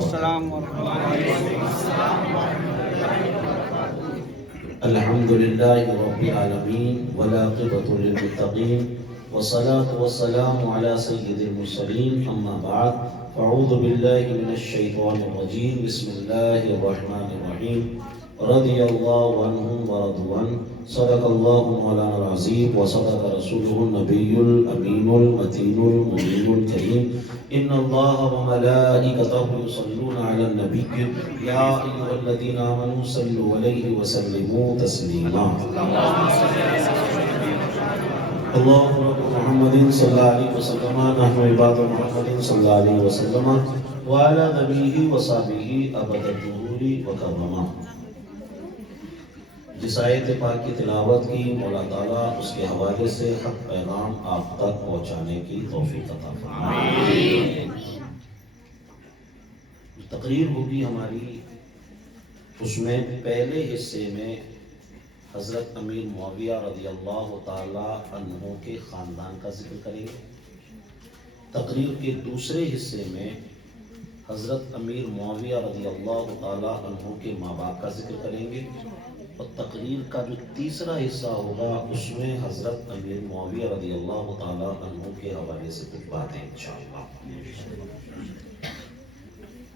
السلام ورحمۃ اللہ۔ الحمد للہ رب العالمین والعاقبۃ للمتقین والصلاة والسلام علی سید المرسلین، اما بعد فاعوذ باللہ من الشیطان الرجیم، بسم اللہ الرحمن الرحیم۔ رضی اللہ عنہم ورضوا عنہ، صدق اللہ مولانا العظیم وصدق رسولہ النبی الامین المتین المبین الکریم۔ ان اللہ وملائکتہ یصلون علی النبی یا ایھا الذین آمنوا صلوا علیہ وسلموا تسلیما۔ اللهم رب محمد صلی اللہ علیہ وسلم، نحن عباد محمد صلی اللہ علیہ وسلم، وعلی نبیہ وصحبہ ابد الدہور وکرما۔ جس آیت پاک کی تلاوت کی، مولا تعالیٰ اس کے حوالے سے حق پیغام آپ تک پہنچانے کی توفیق عطا فرمائے۔ تقریر ہوگی ہماری، اس میں پہلے حصے میں حضرت امیر معاویہ رضی اللہ تعالی عنہ کے خاندان کا ذکر کریں گے۔ تقریر کے دوسرے حصے میں حضرت امیر معاویہ رضی اللہ تعالی عنہ کے ماں باپ کا ذکر کریں گے، اور تقریر کا جو تیسرا حصہ ہوگا اس میں حضرت امیر معاویہ رضی اللہ تعالی عنہ کے حوالے سے کچھ باتیں انشاءاللہ۔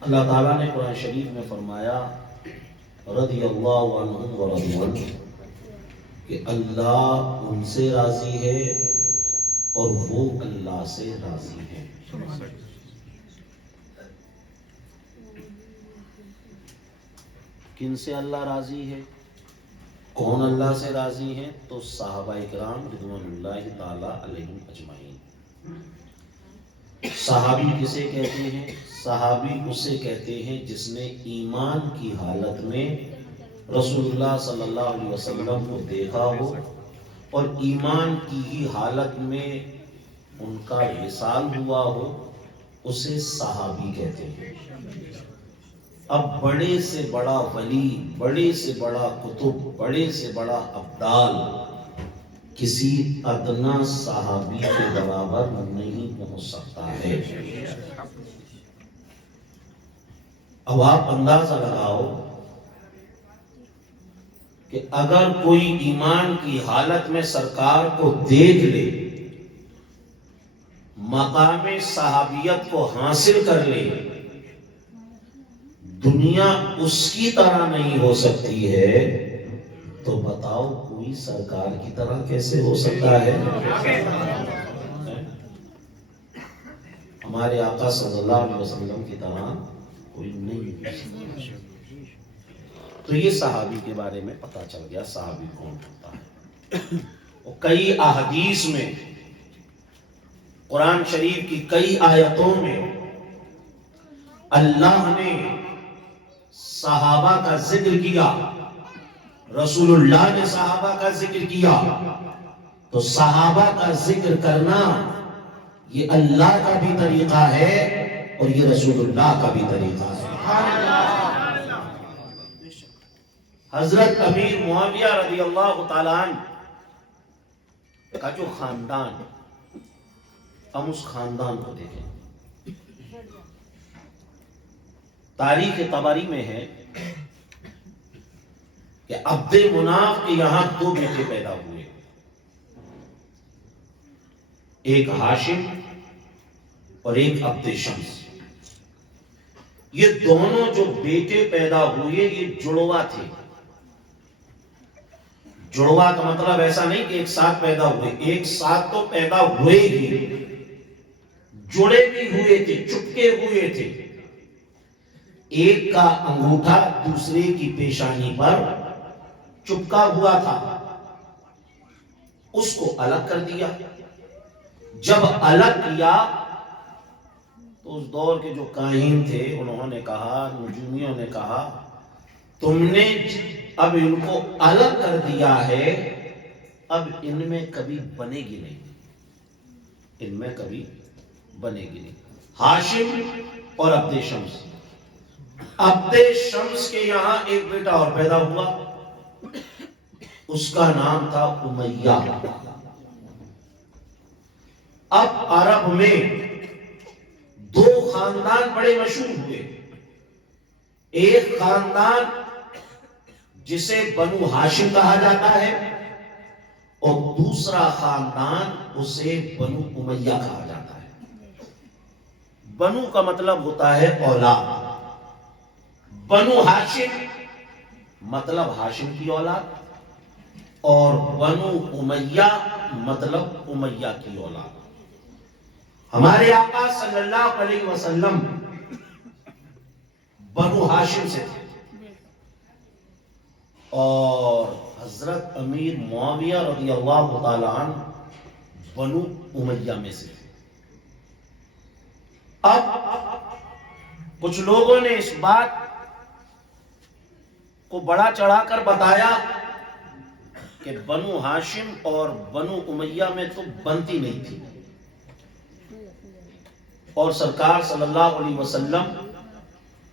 اللہ تعالیٰ نے قرآن شریف میں فرمایا رضی اللہ عنہم ورضوا عنہ، کہ اللہ ان سے راضی ہے اور وہ اللہ سے راضی ہے۔ کن سے اللہ راضی ہے؟ کون اللہ سے راضی ہے؟ تو صحابہ اکرام رضوان اللہ تعالی علیہم اجمعین۔ صحابی کسے کہتے ہیں؟ صحابی اسے کہتے ہیں جس نے ایمان کی حالت میں رسول اللہ صلی اللہ علیہ وسلم کو دیکھا ہو اور ایمان کی ہی حالت میں ان کا وصال ہوا ہو، اسے صحابی کہتے ہیں۔ اب بڑے سے بڑا ولی، بڑے سے بڑا کتب، بڑے سے بڑا ابدال کسی ادنا صحابی کے برابر نہیں پہنچ سکتا ہے۔ اب آپ اندازہ لگاؤ کہ اگر کوئی ایمان کی حالت میں سرکار کو دیکھ لے، مقام صحابیت کو حاصل کر لے، دنیا اس کی طرح نہیں ہو سکتی ہے، تو بتاؤ کوئی سرکار کی طرح کیسے ہو سکتا ہے؟ ہمارے آقا صلی اللہ علیہ وسلم کی طرح کوئی نہیں ہو سکتا۔ تو یہ صحابی کے بارے میں پتہ چل گیا صحابی کون ہوتا ہے۔ اور کئی احادیث میں، قرآن شریف کی کئی آیتوں میں اللہ نے صحابہ کا ذکر کیا، رسول اللہ نے صحابہ کا ذکر کیا۔ تو صحابہ کا ذکر کرنا یہ اللہ کا بھی طریقہ ہے اور یہ رسول اللہ کا بھی طریقہ ہے۔ حضرت امیر معاویہ رضی اللہ تعالیٰ عنہ کا جو خاندان، ہم اس خاندان کو دیکھیں۔ تاریخ طبری میں ہے کہ عبد مناف کے یہاں دو بیٹے پیدا ہوئے، ایک ہاشم اور ایک عبد شمس۔ یہ دونوں جو بیٹے پیدا ہوئے یہ جڑوا تھے۔ جڑوا کا مطلب ایسا نہیں کہ ایک ساتھ پیدا ہوئے، ایک ساتھ تو پیدا ہوئے ہی، جڑے بھی ہوئے تھے، چپکے ہوئے تھے۔ ایک کا انگوٹھا دوسرے کی پیشانی پر چپکا ہوا تھا، اس کو الگ کر دیا۔ جب الگ کیا تو اس دور کے جو کاہن تھے انہوں نے کہا، نجومیوں نے کہا، تم نے اب ان کو الگ کر دیا ہے، اب ان میں کبھی بنے گی نہیں، ان میں کبھی بنے گی نہیں۔ ہاشم اور عبد شمس۔ عبد شمس کے یہاں ایک بیٹا اور پیدا ہوا، اس کا نام تھا امیہ۔ اب عرب میں دو خاندان بڑے مشہور ہوئے، ایک خاندان جسے بنو ہاشم کہا جاتا ہے اور دوسرا خاندان اسے بنو امیہ کہا جاتا ہے۔ بنو کا مطلب ہوتا ہے اولاد، بنو ہاشم مطلب ہاشم کی اولاد، اور بنو امیہ مطلب امیہ کی اولاد۔ ہمارے آقا صلی اللہ علیہ وسلم بنو ہاشم سے تھے اور حضرت امیر معاویہ رضی اللہ تعالی عنہ بنو امیہ میں سے تھے۔ اب کچھ لوگوں نے اس بات کو بڑا چڑھا کر بتایا کہ بنو ہاشم اور بنو امیہ میں تو بنتی نہیں تھی، اور سرکار صلی اللہ علیہ وسلم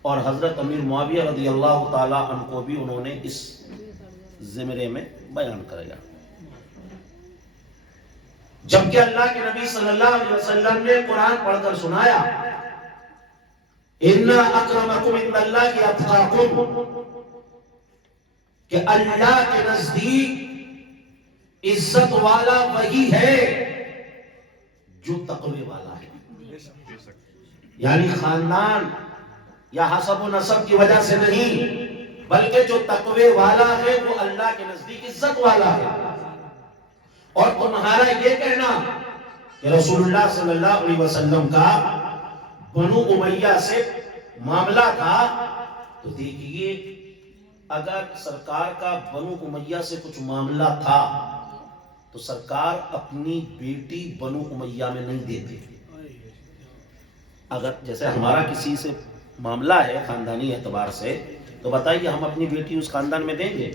اور حضرت امیر معاویہ رضی اللہ تعالی عنہ کو بھی انہوں نے اس زمرے میں بیان کرایا، جبکہ اللہ کے نبی صلی اللہ علیہ وسلم نے قرآن پڑھ کر سنایا ان اکرمکم عند اللہ اتقاکم، کہ اللہ کے نزدیک عزت والا وہی ہے جو تقوی والا ہے، یعنی خاندان یا حسب و نسب کی وجہ سے نہیں، بلکہ جو تقوی والا ہے وہ اللہ کے نزدیک عزت والا ہے۔ اور تمہارا یہ کہنا کہ رسول اللہ صلی اللہ علیہ وسلم کا بنو امیہ سے معاملہ تھا، تو دیکھیے اگر سرکار کا بنو امیہ سے کچھ معاملہ تھا تو سرکار اپنی بیٹی بنو امیہ میں نہیں دیتے۔ اگر جیسے ہمارا کسی سے معاملہ ہے خاندانی اعتبار سے تو بتائیے ہم اپنی بیٹی اس خاندان میں دیں گے؟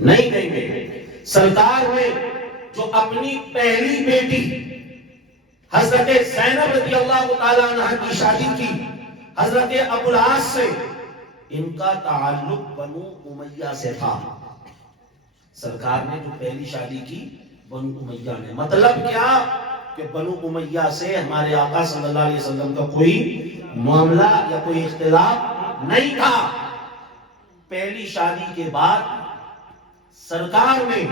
نہیں دیں گے۔ سرکار نے جو اپنی پہلی بیٹی حضرت زینب رضی اللہ تعالیٰ عنہ کی شادی کی حضرت ابو العاص سے، ان کا تعلق بنو امیہ سے تھا۔ سرکار نے جو پہلی شادی کی بنو امیہ میں، مطلب کیا کہ بنو امیہ سے ہمارے آقا صلی اللہ علیہ وسلم کا کوئی معاملہ یا کوئی اختلاف نہیں تھا۔ پہلی شادی کے بعد سرکار نے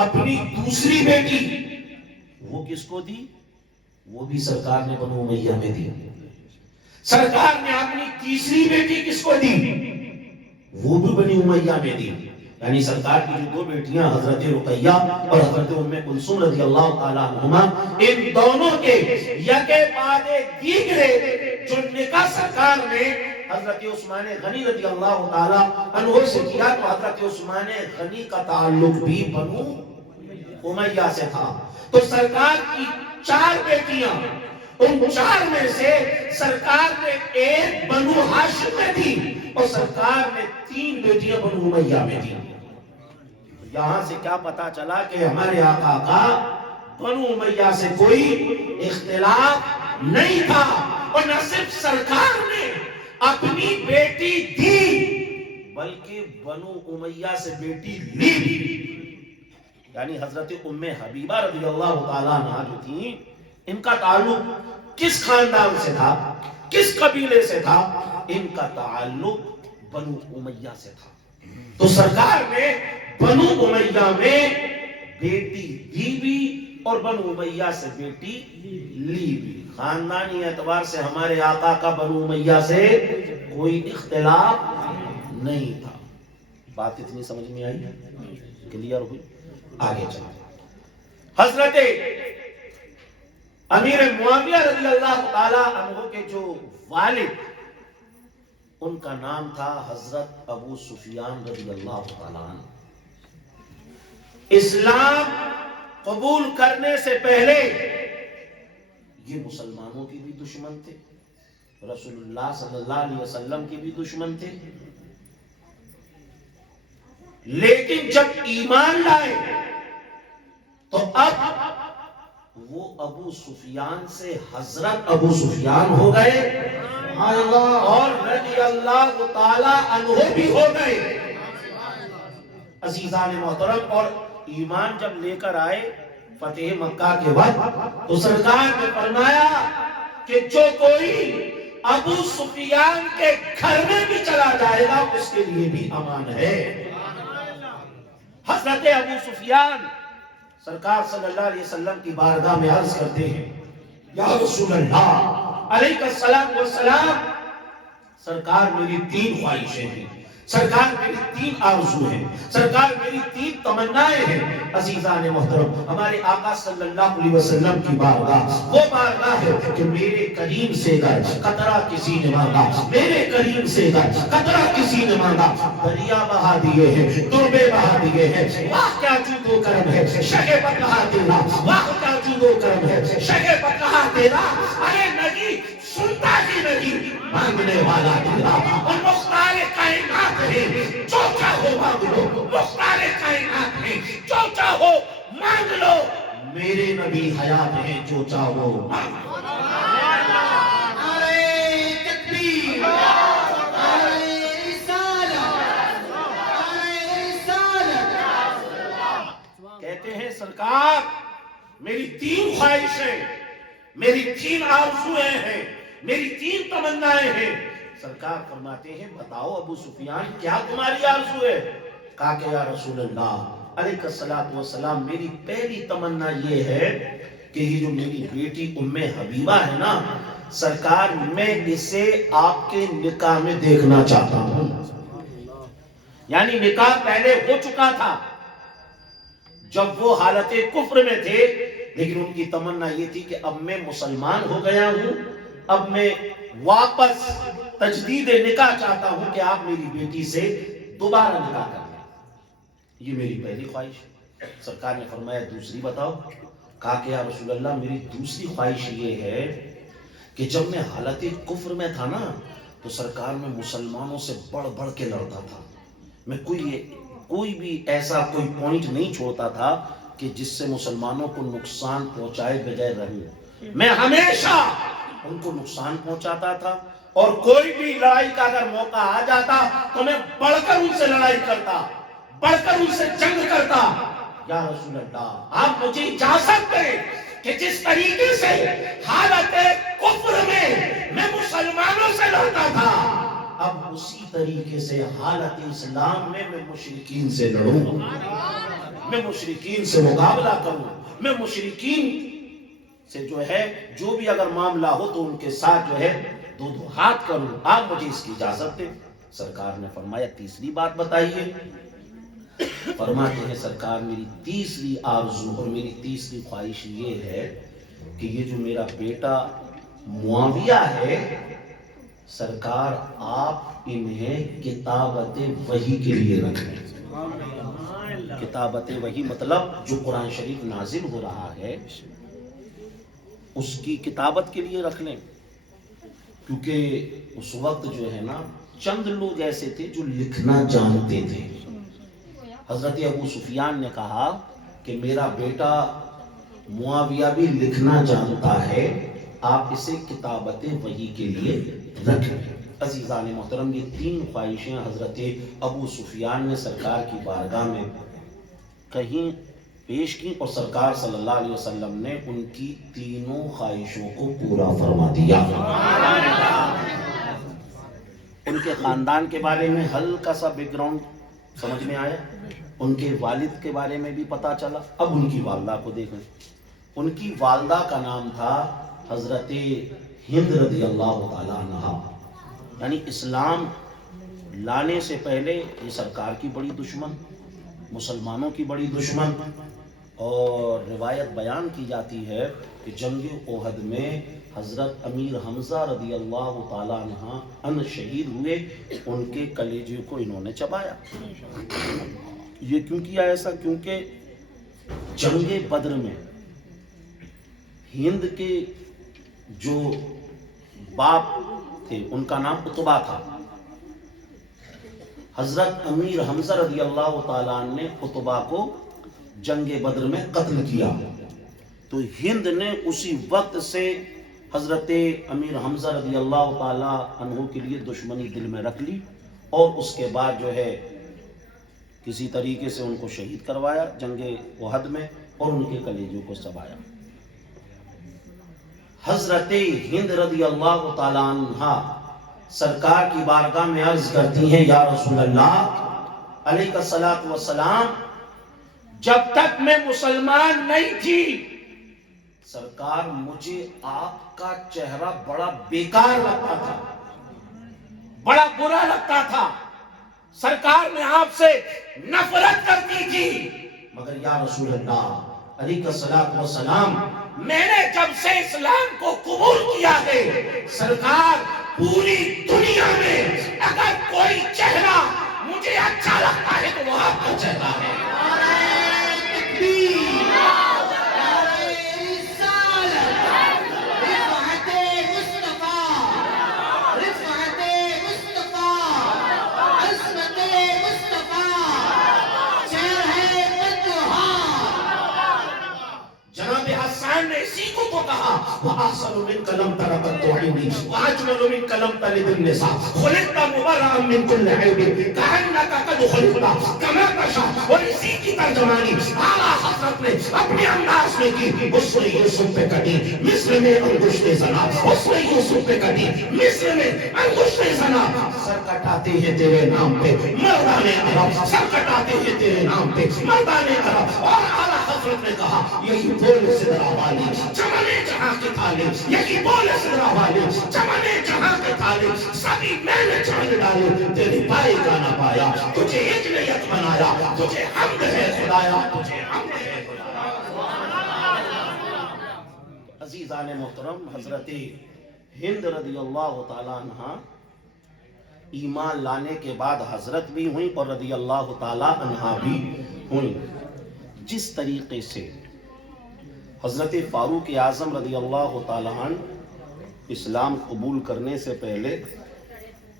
اپنی دوسری بیٹی وہ کس کو دی؟ وہ بھی سرکار نے بنو امیہ میں دی۔ سرکار نے اپنی تیسری بیٹی کس کو دی؟ وہ بھی بنی امیہ میں دی۔ یعنی سرکار کی جو دو بیٹیاں حضرت رقیہ اور حضرت ام کلثوم رضی اللہ تعالیٰ عنہما، ان دونوں کے یکے بعد دیگرے جو نکاح سرکار نے حضرت عثمان غنی رضی اللہ تعالیٰ عنہ سے کیا، تو حضرت عثمان غنی کا تعلق بھی بنو امیہ سے تھا۔ تو سرکار کی 4 بیٹیاں، ان 4 میں سے سرکار نے ایک بنو ہاشم میں دی اور سرکار نے 3 بیٹیاں بنو امیہ میں دی۔ یہاں سے کیا پتا چلا کہ ہمارے آقا کا بنو امیہ سے کوئی اختلاف نہیں تھا، اور نہ صرف سرکار نے اپنی بیٹی دی بلکہ بنو امیہ سے بیٹی لی بھی۔ یعنی حضرت ام حبیبہ رضی اللہ تعالیٰ عنہ جو تھیں، ان کا تعلق کس خاندان سے تھا، کس قبیلے سے تھا؟ ان کا تعلق بنو امیہ سے تھا۔ تو سرکار نے بنو امیہ میں بیٹی دی بھی اور بنو امیہ سے بیٹی لی بھی۔ خاندانی اعتبار سے ہمارے آقا کا بنو امیہ سے کوئی اختلاف نہیں تھا۔ بات اتنی سمجھ میں آئی؟ کلیئر ہوئی؟ آگے چلیں۔ حضرت امیر معاویہ رضی اللہ تعالیٰ عنہ کے جو والد، ان کا نام تھا حضرت ابو سفیان رضی اللہ تعالیٰ عنہ۔ اسلام قبول کرنے سے پہلے یہ مسلمانوں کی بھی دشمن تھے، رسول اللہ صلی اللہ علیہ وسلم کی بھی دشمن تھے، لیکن جب ایمان لائے تو اب وہ ابو سفیان سے حضرت ابو سفیان ہو گئے اور رضی اللہ تعالی عنہ بھی ہو گئے۔ عزیزان محترم، اور ایمان جب لے کر آئے فتح مکہ کے وقت، تو سرکار نے فرمایا کہ جو کوئی ابو سفیان کے گھر میں بھی چلا جائے اس کے لیے بھی امان ہے۔ حضرت ابو سفیان سرکار صلی اللہ علیہ وسلم کی بارگاہ میں عرض کرتے ہیں، یا رسول اللہ علیہ السلام والسلام، سرکار میری 3 خواہشیں ہیں، سرکار میری 3 آرزو ہیں، سرکار میری 3 تمنائیں ہیں۔ عزیزان محترم، ہمارے آقا صلی اللہ علیہ وسلم کی بارگاہ وہ بارگاہ ہے کہ میرے کریم سے گر قطرہ کسی نے مانگا، میرے کریم سے گر قطرہ کسی نے مانگا، دریا بہا دیے ہیں، دربے بہا دیے ہیں، واہ کیا جود و کرم ہے شہ بقا تیرا، واہ کیا جود و کرم ہے شہ بقا تیرا، ارے نبی سنتا ہی نہیں مانگنے والا تیرا، اور مختار کائنات ہے جو چاہو مانگ لو، مختار کائنات ہے جو چاہو مانگ لو، میرے نبی حیات ہیں جو چاہو مانگ لو۔ کہتے ہیں سرکار میری 3 خواہشیں، میری 3 آرزویں ہیں، میری 3 تمنائیں ہیں۔ سرکار فرماتے ہیں بتاؤ ابو سفیان کیا تمہاری آرزو ہے؟ کہا کہ یا رسول اللہ علیہ الصلوۃ والسلام، میری پہلی تمنا یہ ہے کہ یہ جو میری بیٹی ام حبیبہ ہے نا سرکار، میں اسے آپ کے نکاح میں دیکھنا چاہتا ہوں۔ یعنی نکاح پہلے ہو چکا تھا جب وہ حالت کفر میں تھے، لیکن ان کی تمنا یہ تھی کہ اب میں مسلمان ہو گیا ہوں، اب میں واپس تجدید نکاح چاہتا ہوں کہ آپ میری بیٹی سے دوبارہ نکاح کر لیں۔ یہ میری پہلی خواہش ہے۔ سرکار نے فرمایا دوسری بتاؤ؟ کہا کہ یا رسول اللہ میری دوسری خواہش یہ ہے کہ جب میں حالت کفر میں تھا نا تو سرکار میں مسلمانوں سے بڑھ بڑھ کے لڑتا تھا، میں کوئی بھی ایسا کوئی پوائنٹ نہیں چھوڑتا تھا کہ جس سے مسلمانوں کو نقصان پہنچائے بجائے رہوں، میں ہمیشہ ان کو نقصان پہنچاتا تھا، اور کوئی بھی لڑائی کا اگر موقع آ جاتا تو میں بڑھ کر ان سے لڑائی کرتا، بڑھ کر ان سے جنگ کرتا۔ یا رسول اللہ آپ مجھے اجازت دیں کہ جس طریقے سے حالت کفر میں مسلمانوں سے لڑتا تھا، اب اسی طریقے سے حالت اسلام میں مشرکین سے لڑوں، میں مشرکین سے مقابلہ کروں، میں مشرکین سے جو ہے جو بھی اگر معاملہ ہو تو ان کے ساتھ جو ہے دو ہاتھ کروں، آپ مجھے اس کی اجازت دیں۔ سرکار نے فرمایا تیسری بات بتائیے؟ فرماتے ہیں سرکار میری تیسری آرزو اور میری تیسری خواہش یہ ہے کہ یہ جو میرا بیٹا معاویہ ہے سرکار آپ انہیں کتابت وحی کے لیے رکھ لیں۔ کتابت وحی مطلب جو قرآن شریف نازل ہو رہا ہے اس کی کتابت کے لیے رکھ لیں، کیونکہ اس وقت جو ہے نا چند لوگ ایسے تھے جو لکھنا جانتے تھے۔ حضرت ابو سفیان نے کہا کہ میرا بیٹا معاویہ بھی لکھنا جانتا ہے، آپ اسے کتابت وحی کے لیے رکھیں۔ عزیزان محترم یہ 3 خواہشیں حضرت ابو سفیان نے سرکار کی بارگاہ میں کہیں پیش کی، اور سرکار صلی اللہ علیہ وسلم نے ان کی تینوں خواہشوں کو پورا فرما دیا۔ ان کے خاندان کے بارے میں ہلکا سا بیک گراؤنڈ سمجھ میں آیا، ان کے والد کے بارے میں بھی پتا چلا۔ اب ان کی والدہ کو دیکھیں، ان کی والدہ کا نام تھا حضرت ہند رضی اللہ تعالیٰ عنہا، یعنی اسلام لانے سے پہلے یہ سرکار کی بڑی دشمن، مسلمانوں کی بڑی دشمن، اور روایت بیان کی جاتی ہے کہ جنگ احد میں حضرت امیر حمزہ رضی اللہ تعالیٰ عنہ شہید ہوئے، ان کے کلیجے کو انہوں نے چبایا۔ یہ کیوں کیا ایسا؟ کیونکہ جنگ بدر میں ہند کے جو باپ تھے ان کا نام عتبہ تھا، حضرت امیر حمزہ رضی اللہ تعالیٰ عنہ نے عتبہ کو جنگ بدر میں قتل کیا، تو ہند نے اسی وقت سے حضرت امیر حمزہ رضی اللہ تعالیٰ عنہ کے لیے دشمنی دل میں رکھ لی، اور اس کے بعد جو ہے کسی طریقے سے ان کو شہید کروایا جنگ احد میں، اور ان کے کلیجوں کو چبایا۔ حضرت ہند رضی اللہ تعالیٰ عنہ سرکار کی بارگاہ میں عرض کرتی ہیں یا رسول اللہ علیہ الصلوۃ والسلام، جب تک میں مسلمان نہیں تھی سرکار مجھے آپ کا چہرہ بڑا بیکار لگتا تھا، بڑا برا لگتا تھا، سرکار میں آپ سے نفرت کرتی تھی، مگر یا رسول اللہ علیہ الصلوۃ والسلام میں نے جب سے اسلام کو قبول کیا ہے سرکار پوری دنیا میں اگر کوئی چہرہ مجھے اچھا لگتا ہے تو وہ آپ کا چہرہ ہے۔ جناب حسان نے اسی کو کہا وَأَحْسَنُ مِنْكَ لَمْ تَرَ قَطُّ عَيْنِي وَأَجْمَلُ مِنْكَ لَمْ تَلِدِ النِّسَاءُ خُلِقْتَ مُبَرَّأً مِنْ كُلِّ عَيْبٍ كَأَنَّكَ قَدْ خُلِقْتَ كَمَا تَشَاءُ۔ اور اسی کی ترجمانی اعلیٰ حضرت نے اپنے انداز میں کی، اس نے یوسف پہ کٹی مصر میں انگشت زنا، اس نے یوسف پہ کٹی مصر میں انگشت زنا۔ سر کٹاتے ہیں تیرے نام پہ مردان عرب، سر کٹاتے ہیں تیرے نام پہ مردان عرب۔ اور اعلیٰ حضرت نے کہا یہی بول صدرہ والی چمنے جہاں کے تھالے، یہی بول صدرہ والی چمنے جہاں کے تھالے، سبھی میں نے چاند ڈالے تیری پائے کا نہ پایا، تجھے ایک نیت بنایا، تجھے حمد ہے خدایا، تجھے حمد ہے خدایا۔ عزیزان محترم، حضرت ہند رضی اللہ تعالیٰ عنہ ایمان لانے کے بعد حضرت بھی ہوئیں اور رضی اللہ تعالیٰ عنہ بھی ہوئیں۔ جس طریقے سے حضرت فاروق اعظم رضی اللہ تعالیٰ عنہ اسلام قبول کرنے سے پہلے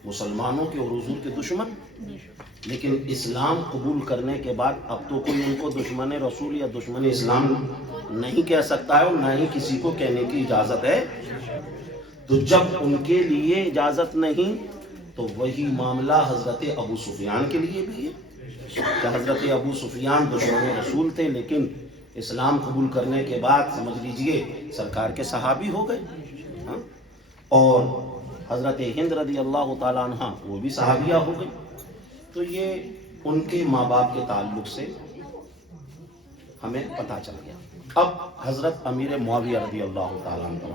مسلمانوں کے اور حضور کے دشمن، لیکن اسلام قبول کرنے کے بعد اب تو کوئی ان کو دشمن رسول یا دشمن اسلام نہیں کہہ سکتا ہے اور نہ ہی کسی کو کہنے کی اجازت ہے۔ تو جب ان کے لیے اجازت نہیں تو وہی معاملہ حضرت ابو سفیان کے لیے بھی ہے کہ حضرت ابو سفیان دشمن رسول تھے لیکن اسلام قبول کرنے کے بعد سمجھ لیجئے سرکار کے صحابی ہو گئے، اور حضرت ہند رضی اللہ تعالیٰ عنہ وہ بھی صحابیہ ہو گئی۔ تو یہ ان کے ماں باپ کے تعلق سے ہمیں پتہ چل گیا۔ اب حضرت امیر معاویہ رضی اللہ تعالیٰ عنہ،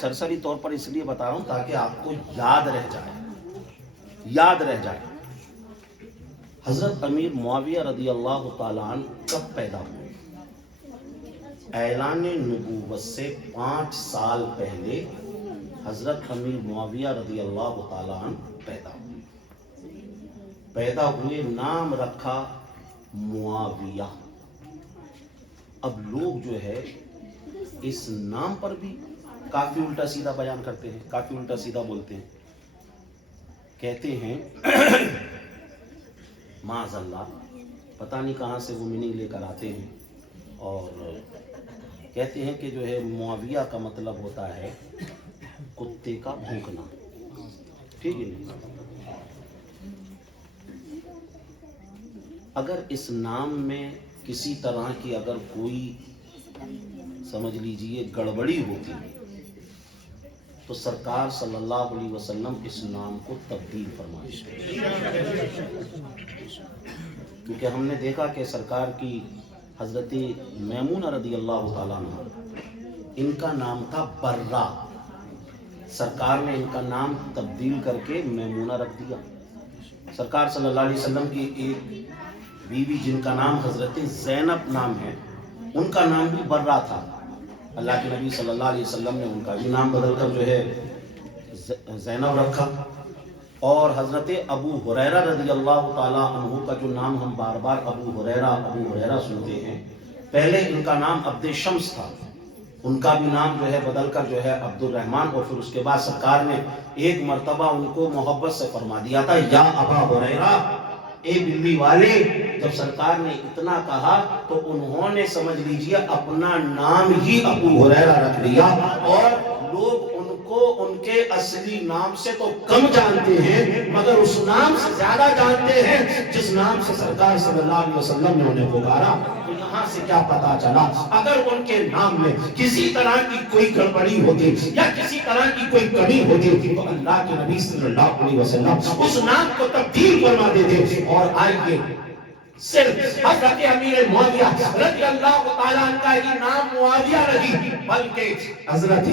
سرسری طور پر اس لیے بتا رہا ہوں تاکہ آپ کو یاد رہ جائے۔ حضرت امیر معاویہ رضی اللہ تعالیٰ عنہ کب پیدا ہوئے؟ اعلان نبوت سے 5 سال پہلے حضرت امیر معاویہ رضی اللہ تعالیٰ عنہ پیدا ہوئے، نام رکھا معاویہ۔ اب لوگ جو ہے اس نام پر بھی کافی الٹا سیدھا بیان کرتے ہیں، کافی الٹا سیدھا بولتے ہیں، کہتے ہیں معاذ اللہ، پتہ نہیں کہاں سے وہ میننگ لے کر آتے ہیں، اور کہتے ہیں کہ جو ہے معاویہ کا مطلب ہوتا ہے کتے کا بھونکنا، ٹھیک ہے نہیں؟ اگر اس نام میں کسی طرح کی اگر کوئی سمجھ لیجئے گڑبڑی ہوتی تو سرکار صلی اللہ علیہ وسلم اس نام کو تبدیل فرمائے، کیونکہ ہم نے دیکھا کہ سرکار کی حضرت میمونہ رضی اللہ تعالیٰ عنہ ان کا نام تھا برہ، سرکار نے ان کا نام تبدیل کر کے میمونہ رکھ دیا۔ سرکار صلی اللہ علیہ وسلم کی ایک بیوی جن کا نام حضرت زینب نام ہے، ان کا نام بھی برہ تھا، اللہ کے نبی صلی اللہ علیہ وسلم نے ان کا بھی نام بدل کر جو ہے زینب رکھا۔ اور حضرت ابو ہریرہ رضی اللہ تعالیٰ عنہ کا جو نام ہم بار بار ابو ہریرہ سنتے ہیں، پہلے ان کا نام عبد شمس تھا، ان کا بھی نام جو ہے بدل کر جو ہے عبد الرحمن، اور پھر اس کے بعد سرکار نے ایک مرتبہ ان کو محبت سے فرما دیا تھا یا ابا ہریرہ، اے بلی والے۔ جب سرکار نے اتنا کہا تو انہوں نے سمجھ لیجئے اپنا نام ہی ابو ہریرہ رکھ لیا، اور لوگ ان کو ان کے اصلی نام سے تو کم جانتے ہیں مگر اس نام سے زیادہ جانتے ہیں جس نام سے سرکار صلی اللہ علیہ وسلم نے انہیں پکارا۔ یہاں سے کیا پتا چلا؟ اگر ان کے نام میں کسی طرح کی کوئی گڑبڑی ہوتی یا کسی طرح کی کوئی کمی ہوتی تو اللہ کے نبی صلی اللہ علیہ وسلم اس نام کو تبدیل فرما دیتے. اور آئیے صرف حضرت امیر معاویہ رضی اللہ تعالیٰ عنہ کا ہی نام معاویہ نہیں بلکہ حضرت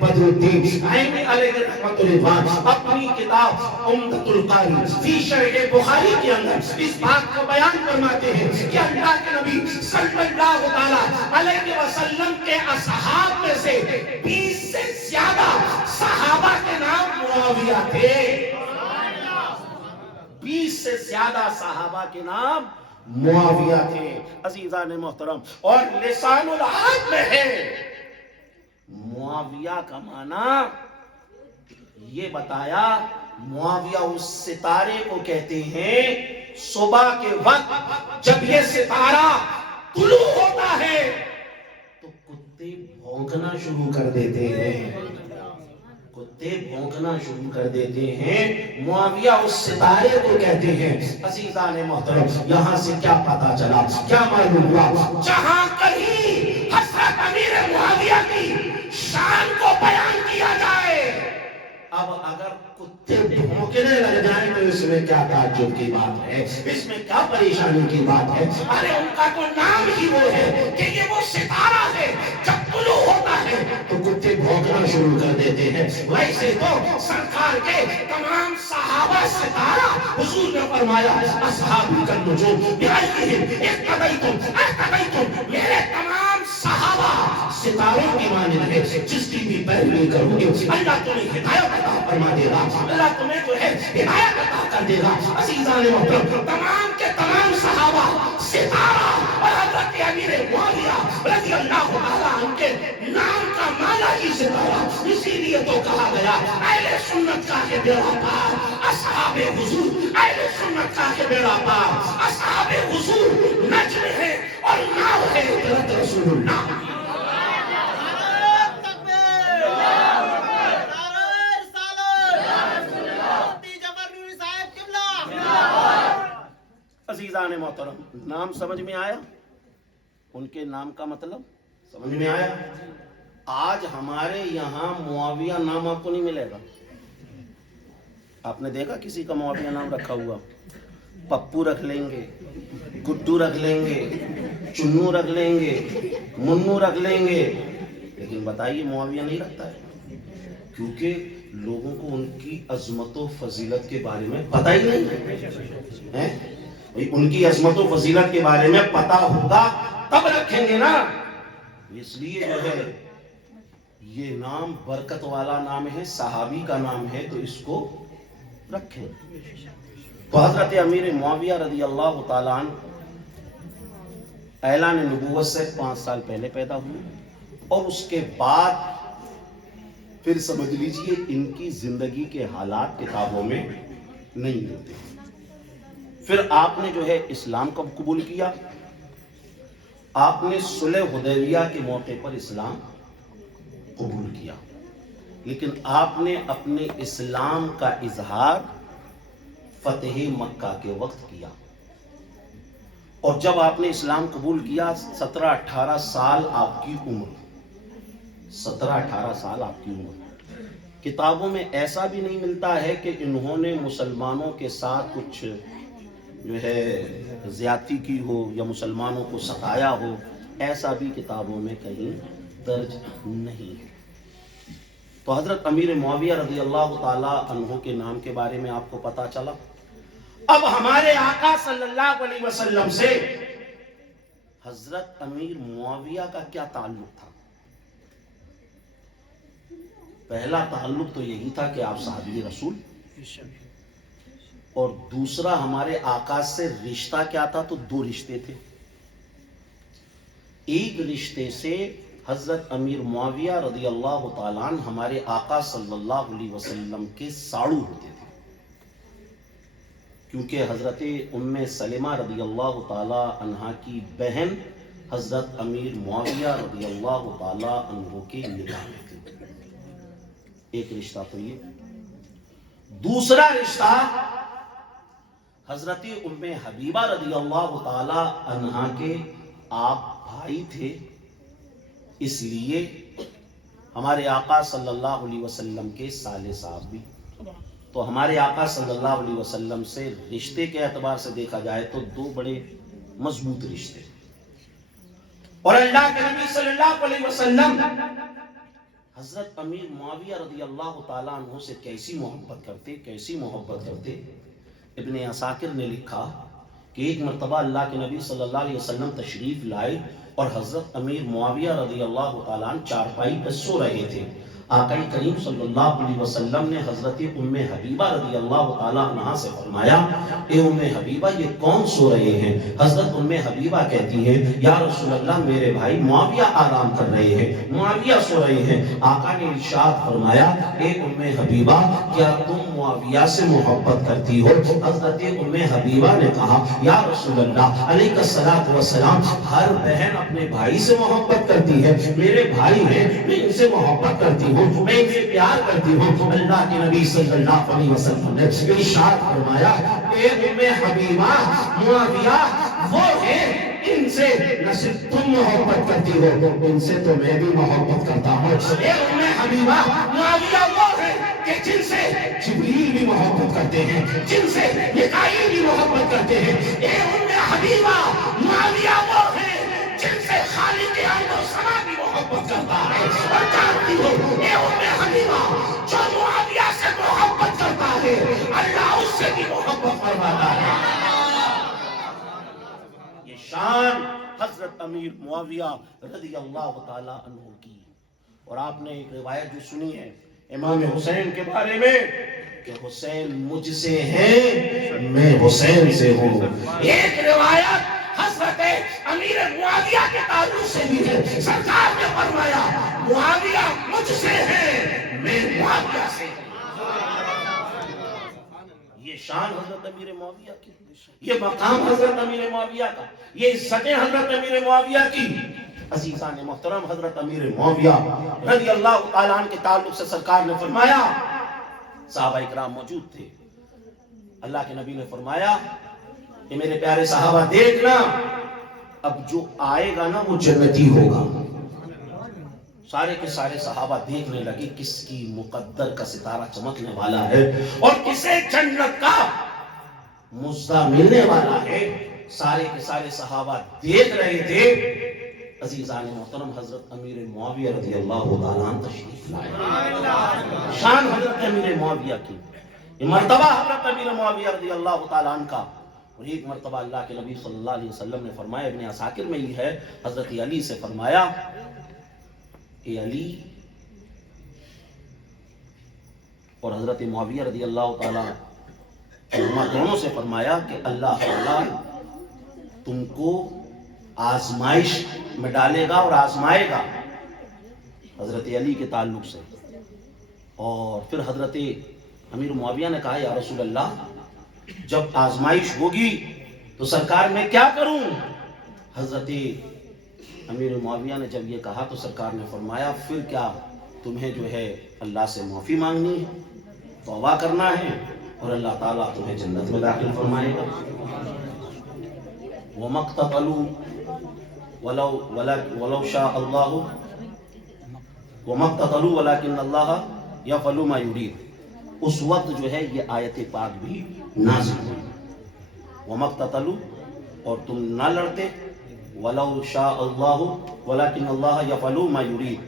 بدر الدین عینی علیہ رحمۃ اللہ اپنی کتاب عمدۃ القاری فی شرح بخاری کے اندر اس بات کو بیان فرماتے ہیں کہ اللہ کے نبی صلی اللہ تعالیٰ علیہ وسلم کے اصحاب میں سے 20 سے زیادہ صحابہ کے نام معاویہ تھے. 20 سے زیادہ صحابہ کے نام معاویہ تھے. عزیزان محترم، اور لسان العرب میں ہے معاویہ کا معنی یہ بتایا. معاویہ اس ستارے کو کہتے ہیں صبح کے وقت جب یہ ستارہ طلوع ہوتا ہے تو کتے بھونکنا شروع کر دیتے ہیں. کتے بھونکنا شروع کر دیتے ہیں. معاویہ اس ستارے کو کہتے ہیں. عزیزان محترم، یہاں سے کیا پتا چلا، کیا معلوم ہوا؟ جہاں کہیں حضرت امیر معاویہ کی شان کو بیان کیا جائے، اب اگر کتے بھونکنے لگ جائیں تو اس میں کیا تعجب کی بات ہے، اس میں کیا پریشانی کی بات ہے؟ ارے ان کا تو نام ہی وہ ہے کہ یہ وہ ستارہ ہے جب طلوع ہوتا ہے تو کتے بھونکنا شروع کر دیتے ہیں. ویسے تو سرکار کے تمام صحابہ ستارہ، حضور نے فرمایا اصحابی کا نجوم بعینہم اقتدیتم، میرے تمام صحابہ ستاروں کی مانند ہے. جس کی بھی پیروی کرو گے اللہ تمہیں ہدایت عطا فرما دے گا، اللہ تمہیں جو ہے ہدایت عطا کر دے گا. عزیزان محترم، تمام کے تمام صحابہ ستارہ اور حضرت امیر معاویہ رضی اللہ تعالیٰ عنہ کے نام کا معنی ہی ستارہ. اسی لیے تو کہا گیا اہل سنت کا ہے بیڑا پار اصحاب حضور، اہل سنت کا ہے بیڑا پار اصحاب حضور. نجم ہے اور ناو ہے حضرت رسول اللہ. عزیزان محترم، نام سمجھ میں آیا؟ ان کے نام کا مطلب سمجھ میں آیا؟ آج ہمارے یہاں معاویہ نام آپ کو نہیں ملے گا. آپ نے دیکھا کسی کا معاویہ نام رکھا ہوا؟ پپو رکھ لیں گے، گڈو رکھ لیں گے، چنو رکھ لیں گے، منو رکھ لیں گے، لیکن بتائیے معاویہ نہیں رکھتا ہے. کیونکہ لوگوں کو ان کی عظمت و فضیلت کے بارے میں پتہ ہی نہیں ہے. ان کی عظمت و فضیلت کے بارے میں پتہ ہوگا تب رکھیں گے نا. اس لیے جو ہے یہ نام برکت والا نام ہے، صحابی کا نام ہے، تو اس کو رکھیں. تو حضرت امیر معاویہ رضی اللہ تعالیٰ عنہ اعلان نبوت سے 5 سال پہلے پیدا ہوئے، اور اس کے بعد پھر سمجھ لیجئے ان کی زندگی کے حالات کتابوں میں نہیں ہوتے. پھر آپ نے جو ہے اسلام کو قبول کیا. آپ نے صلح حدیبیہ کے موقع پر اسلام قبول کیا، لیکن آپ نے اپنے اسلام کا اظہار فتح مکہ کے وقت کیا. اور جب آپ نے اسلام قبول کیا 17-18 سال آپ کی عمر، 17-18 سال آپ کی عمر. کتابوں میں ایسا بھی نہیں ملتا ہے کہ انہوں نے مسلمانوں کے ساتھ کچھ جو ہے زیادتی کی ہو یا مسلمانوں کو ستایا ہو، ایسا بھی کتابوں میں کہیں درج نہیں ہے. تو حضرت امیر معاویہ رضی اللہ تعالی عنہ کے نام کے بارے میں آپ کو پتا چلا. اب ہمارے آقا صلی اللہ علیہ وسلم سے حضرت امیر معاویہ کا کیا تعلق تھا؟ پہلا تعلق تو یہی تھا کہ آپ صحابی رسول، اور دوسرا ہمارے آقا سے رشتہ کیا تھا؟ تو 2 رشتے تھے. ایک رشتے سے حضرت امیر معاویہ رضی اللہ تعالیٰ عنہ ہمارے آقا صلی اللہ علیہ وسلم کے ساڑو ہوتے تھے، کیونکہ حضرت ام سلمہ رضی اللہ تعالیٰ عنہ کی بہن حضرت امیر معاویہ رضی اللہ تعالیٰ عنہ کے نکاح میں تھے. ایک رشتہ تو یہ. دوسرا رشتہ حضرت ام حبیبہ رضی اللہ تعالی عنہا کے آپ بھائی تھے، اس لیے ہمارے آقا صلی اللہ علیہ وسلم کے سالے صاحب بھی، تو ہمارے آقا صلی اللہ علیہ وسلم سے رشتے کے اعتبار سے دیکھا جائے تو دو بڑے مضبوط رشتے، اور اللہ کے نبی صلی اللہ علیہ وسلم حضرت امیر معاویہ رضی اللہ تعالیٰ عنہ سے کیسی محبت کرتے ابن عساکر نے لکھا کہ ایک مرتبہ اللہ کے نبی صلی اللہ علیہ وسلم تشریف لائے اور حضرت امیر معاویہ رضی اللہ تعالیٰ عنہ چارپائی پر سو رہے تھے۔ آقا کریم صلی اللہ علیہ وسلم نے حضرت ام حبیبہ رضی اللہ تعالیٰ عنہ سے فرمایا، اے ام حبیبہ یہ کون سو رہے ہیں؟ حضرت ام حبیبہ کہتی ہیں، یا رسول اللہ میرے بھائی معاویہ آرام کر رہے ہیں، معاویہ سو رہے ہیں۔ آقا نے ارشاد فرمایا، اے ام حبیبہ کیا تم معاویہ سے محبت کرتی ہو؟ حضرت ام حبیبہ نے کہا، یا رسول اللہ علیہ الصلوۃ والسلام ہر بہن اپنے بھائی سے محبت کرتی ہے، میرے بھائی ہیں میں ان سے محبت کرتی ہوں، میں ان سے پیار کرتی ہوں۔ اللہ کے نبی صلی اللہ علیہ وسلم نے ارشاد فرمایا، اے ام حبیبہ معاویہ وہ ہیں ان سے نہ صرف تم محبت کرتی ہو، ان سے تو میں بھی محبت کرتا ہوں۔ اے ام حبیبہ معاویہ وہ ہیں کہ جن سے جبریل بھی محبت کرتے ہیں، جن سے میکائیل بھی محبت کرتے ہیں۔ اے ام حبیبہ معاویہ وہ ہیں جن سے خالق ارض و سما بھی محبت کرتا ہے۔ اور جانتی ہو اے ام حبیبہ جو معاویہ سے محبت کرتا ہے اللہ اس سے بھی محبت فرماتا ہے۔ یہ شان حضرت امیر معاویہ رضی اللہ تعالیٰ عنہ کی۔ اور آپ نے ایک روایت جو سنی ہے امام حسین کے بارے میں کہ حسین مجھ سے ہیں میں حسین سے ہوں، ایک روایت حضرت امیر معاویہ کے تعلق سے بھی ہے، سرکار نے فرمایا معاویہ مجھ سے ہے میں معاویہ سے ہوں۔ یہ شان حضرت امیر معاویہ کی، یہ مقام حضرت امیر معاویہ کا، یہ عزتیں حضرت امیر معاویہ کی۔ عزیزان محترم حضرت امیر معاویہ رضی اللہ تعالیٰ عنہ کے تعلق سے سرکار نے فرمایا، صحابہ اکرام موجود تھے، اللہ کے نبی نے فرمایا کہ میرے پیارے صحابہ دیکھنا اب جو آئے گا نا وہ جنتی ہوگا۔ سارے کے سارے صحابہ دیکھنے لگے کس کی مقدر کا ستارہ چمکنے والا ہے اور کسے جنت کا مزدہ ملنے والا ہے۔ سارے کے سارے صحابہ دیکھ رہے تھے، عزیزان محترم حضرت امیر معاویہ رضی اللہ تعالیٰ عنہ تشریف لائے۔ شان حضرت امیر معاویہ کی، یہ مرتبہ حضرت امیر معاویہ رضی اللہ تعالیٰ عنہ کا۔ اور ایک مرتبہ اللہ کے نبی صلی اللہ علیہ وسلم نے فرمایا، ابن عساکر میں یہ ہے، حضرت علی سے فرمایا، اے علی، اور حضرت معاویہ رضی اللہ تعالیٰ عنہ دونوں سے فرمایا کہ اللہ تعالیٰ تم کو آزمائش میں ڈالے گا اور آزمائے گا، حضرت علی کے تعلق سے۔ اور پھر حضرت امیر معاویہ نے کہا، یا رسول اللہ جب آزمائش ہوگی تو سرکار میں کیا کروں؟ حضرت امیر معاویہ نے جب یہ کہا تو سرکار نے فرمایا، پھر کیا تمہیں جو ہے اللہ سے معافی مانگنی ہے، توبہ کرنا ہے، اور اللہ تعالیٰ تمہیں جنت میں داخل فرمائے گا۔ وَمَا اقْتَتَلُوا وَلَوْ شَاءَ اللَّهُ وَمَا اقْتَتَلُوا وَلَكِنَّ اللَّهَ يَفْعَلُ مَا يُرِيدُ۔ اس وقت جو ہے یہ آیت پاک بھی نازل ہوئی، وَمَا اقْتَتَلُوا اور تم نہ لڑتے، وَلَوْ شَاءَ اللَّهُ وَلَكِنَّ اللَّهَ يَفْعَلُ مَا يُرِيدُ،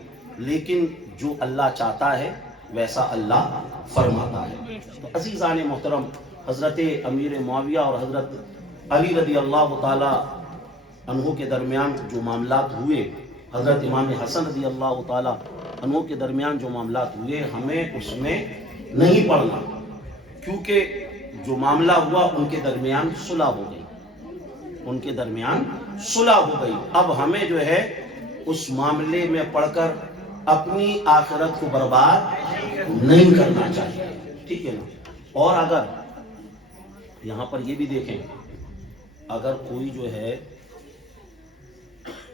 لیکن جو اللہ چاہتا ہے ویسا اللہ فرماتا ہے۔ تو عزیزان محترم حضرت امیر معاویہ اور حضرت علی رضی اللہ تعالی عنہ کے درمیان جو معاملات ہوئے، حضرت امام حسن رضی اللہ تعالی عنہ کے درمیان جو معاملات ہوئے، ہمیں اس میں نہیں پڑھنا، کیونکہ جو معاملہ ہوا ان کے درمیان صلح ہو گئی، ان کے درمیان صلح ہو گئی۔ اب ہمیں جو ہے اس معاملے میں پڑھ کر اپنی آخرت کو برباد نہیں کرنا چاہیے، ٹھیک ہے نا۔ اور اگر یہاں پر یہ بھی دیکھیں، اگر کوئی جو ہے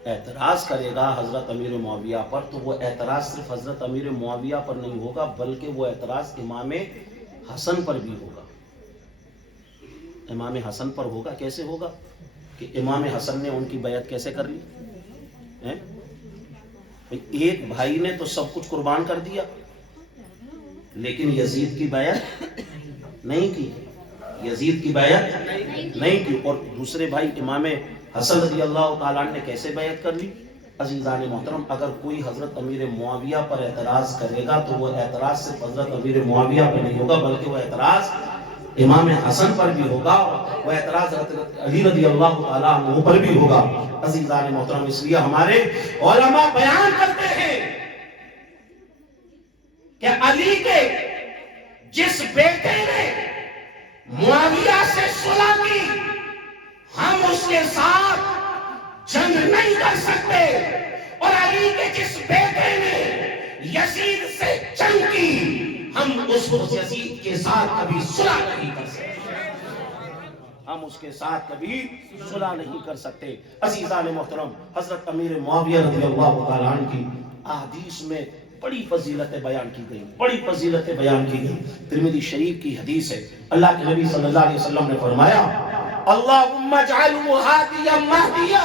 اعتراض کرے گا حضرت امیر معاویہ پر، تو وہ اعتراض صرف حضرت امیر معاویہ پر نہیں ہوگا، بلکہ وہ اعتراض امام حسن پر بھی ہوگا، امام حسن پر ہوگا۔ کیسے ہوگا؟ کہ امام حسن نے ان کی بیعت کیسے کر لی؟ ایک بھائی نے تو سب کچھ قربان کر دیا، لیکن یزید کی بیعت نہیں کی، یزید کی بیعت نہیں کی۔ اور دوسرے بھائی امام حسن رضی اللہ تعالیٰ عنہ نے کیسے بیعت کر لی؟ عزیزان محترم، اگر کوئی حضرت امیر معاویہ پر اعتراض کرے گا تو وہ اعتراض صرف حضرت امیر معاویہ پہ نہیں ہوگا، بلکہ وہ اعتراض امام حسن پر بھی ہوگا، وہ اعتراض حضرت علی رضی اللہ تعالیٰ عنہ پر بھی ہوگا۔ عزیزان محترم، اس لیے ہمارے علماء بیان کرتے ہیں کہ علی کے جس بیٹے نے معاویہ سے صلح کی، ہم اس کے ساتھ جنگ نہیں کر سکتے، اور علی کے جس بیٹے نے یزید سے جنگ کی، ہم اس یزید کے ساتھ کبھی صلح نہیں کر سکتے، ہم اس کے ساتھ کبھی صلح نہیں کر سکتے۔ عزیزان محترم، حضرت امیر معاویہ رضی اللہ تعالیٰ عنہ کی احادیث میں بڑی فضیلتیں بیان کی گئی، بڑی فضیلتیں بیان کی گئی۔ ترمذی شریف کی حدیث ہے، اللہ کے نبی صلی اللہ علیہ وسلم نے فرمایا، اللہم اجعلہ ہادیا مہدیا